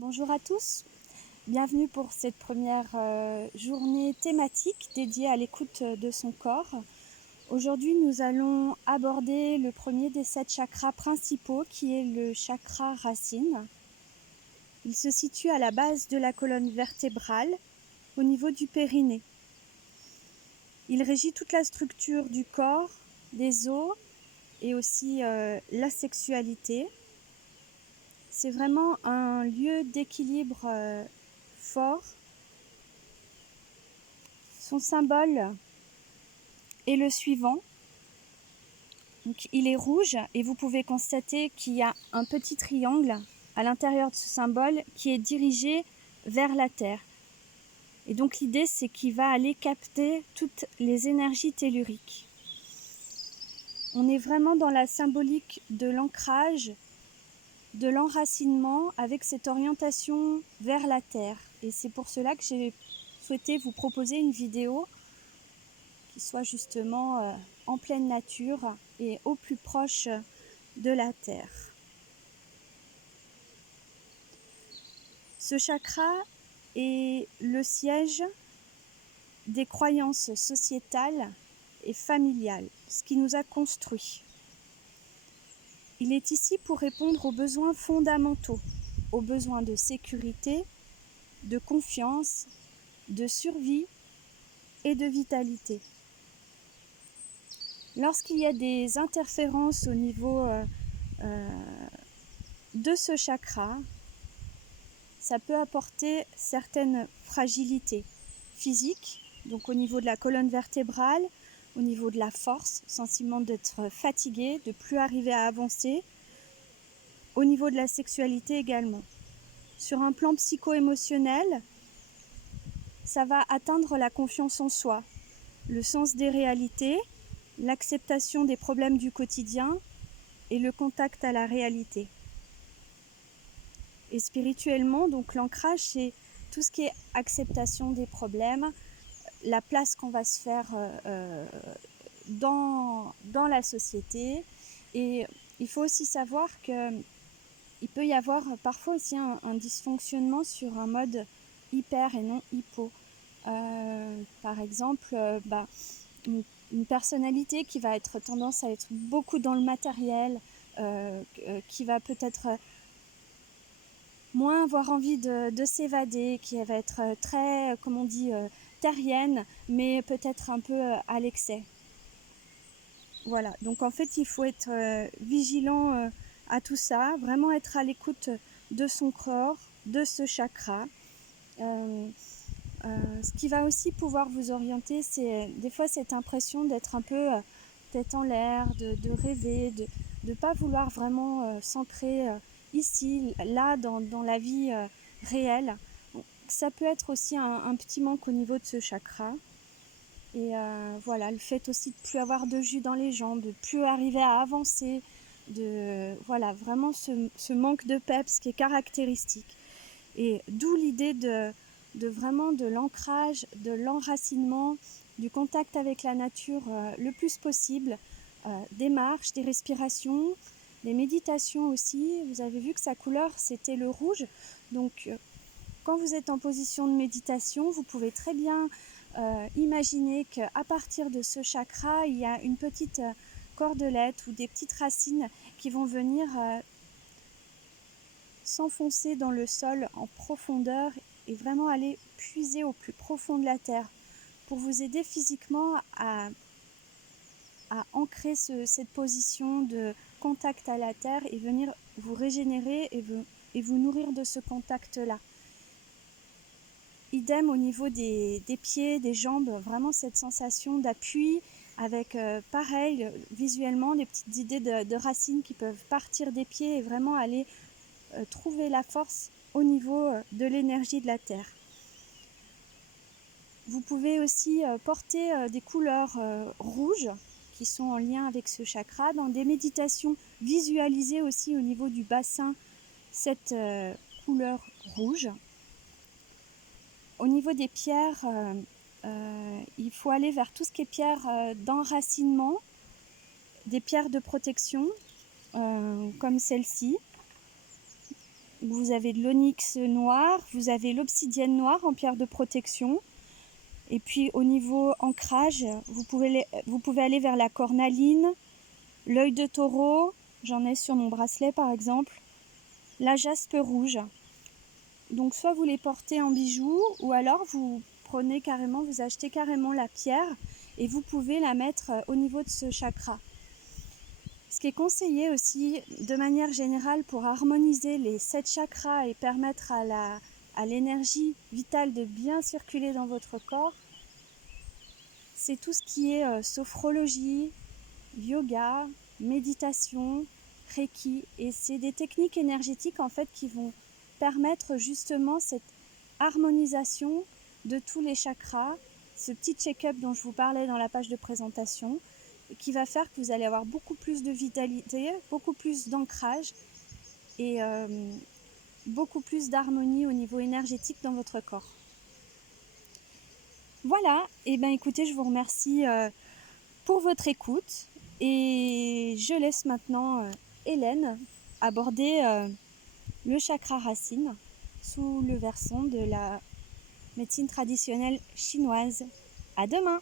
Bonjour à tous, bienvenue pour cette première journée thématique dédiée à l'écoute de son corps. Aujourd'hui, nous allons aborder le premier des 7 chakras principaux qui est le chakra racine. Il se situe à la base de la colonne vertébrale, au niveau du périnée. Il régit toute la structure du corps, des os et aussi la sexualité. C'est vraiment un lieu d'équilibre fort. Son symbole est le suivant. Donc, il est rouge et vous pouvez constater qu'il y a un petit triangle à l'intérieur de ce symbole qui est dirigé vers la Terre. Et donc l'idée, c'est qu'il va aller capter toutes les énergies telluriques. On est vraiment dans la symbolique de l'ancrage, de l'enracinement avec cette orientation vers la Terre. Et c'est pour cela que j'ai souhaité vous proposer une vidéo qui soit justement en pleine nature et au plus proche de la Terre. Ce chakra est le siège des croyances sociétales et familiales, ce qui nous a construits. Il est ici pour répondre aux besoins fondamentaux, aux besoins de sécurité, de confiance, de survie et de vitalité. Lorsqu'il y a des interférences au niveau de ce chakra, ça peut apporter certaines fragilités physiques, donc au niveau de la colonne vertébrale, au niveau de la force, sentiment d'être fatigué, de ne plus arriver à avancer, au niveau de la sexualité également. Sur un plan psycho-émotionnel, ça va atteindre la confiance en soi, le sens des réalités, l'acceptation des problèmes du quotidien et le contact à la réalité. Et spirituellement, donc l'ancrage, c'est tout ce qui est acceptation des problèmes, la place qu'on va se faire dans la société. Et il faut aussi savoir qu'il peut y avoir parfois aussi un dysfonctionnement sur un mode hyper et non hypo. Par exemple, une personnalité qui va être tendance à être beaucoup dans le matériel, qui va peut-être moins avoir envie de s'évader, qui va être très, comme on dit, terrienne, mais peut-être un peu à l'excès. Voilà, donc en fait, il faut être vigilant à tout ça, vraiment être à l'écoute de son corps, de ce chakra. Ce qui va aussi pouvoir vous orienter, c'est des fois cette impression d'être un peu tête en l'air, de rêver, de ne pas vouloir vraiment s'ancrer ici, là, dans la vie réelle. Ça peut être aussi un petit manque au niveau de ce chakra. Et voilà, le fait aussi de ne plus avoir de jus dans les jambes, de ne plus arriver à avancer, voilà, vraiment ce manque de peps qui est caractéristique. Et d'où l'idée de l'ancrage, de l'enracinement, du contact avec la nature le plus possible, des marches, des respirations, des méditations aussi. Vous avez vu que sa couleur, c'était le rouge. Donc, quand vous êtes en position de méditation, vous pouvez très bien imaginer qu'à partir de ce chakra, il y a une petite cordelette ou des petites racines qui vont venir s'enfoncer dans le sol en profondeur et vraiment aller puiser au plus profond de la terre pour vous aider physiquement à ancrer cette position de contact à la terre et venir vous régénérer et vous nourrir de ce contact-là. Idem au niveau des pieds, des jambes, vraiment cette sensation d'appui avec pareil, visuellement, des petites idées de racines qui peuvent partir des pieds et vraiment aller trouver la force au niveau de l'énergie de la terre. Vous pouvez aussi porter des couleurs rouges qui sont en lien avec ce chakra. Dans des méditations, visualisez aussi au niveau du bassin cette couleur rouge. Au niveau des pierres, il faut aller vers tout ce qui est pierres d'enracinement, des pierres de protection comme celle-ci. vous avez de l'onyx noir, vous avez l'obsidienne noire en pierre de protection. Et puis au niveau ancrage, vous pouvez aller vers la cornaline, l'œil de taureau, j'en ai sur mon bracelet par exemple, la jaspe rouge. Donc soit vous les portez en bijoux ou alors vous prenez carrément, vous achetez carrément la pierre et vous pouvez la mettre au niveau de ce chakra. Ce qui est conseillé aussi de manière générale pour harmoniser les 7 chakras et permettre à l'énergie vitale de bien circuler dans votre corps, c'est tout ce qui est sophrologie, yoga, méditation, reiki. Et c'est des techniques énergétiques en fait qui vont permettre justement cette harmonisation de tous les chakras, ce petit check-up dont je vous parlais dans la page de présentation, qui va faire que vous allez avoir beaucoup plus de vitalité, beaucoup plus d'ancrage et beaucoup plus d'harmonie au niveau énergétique dans votre corps. Voilà, et bien écoutez, je vous remercie pour votre écoute et je laisse maintenant Hélène aborder le chakra racine sous le versant de la médecine traditionnelle chinoise. À demain!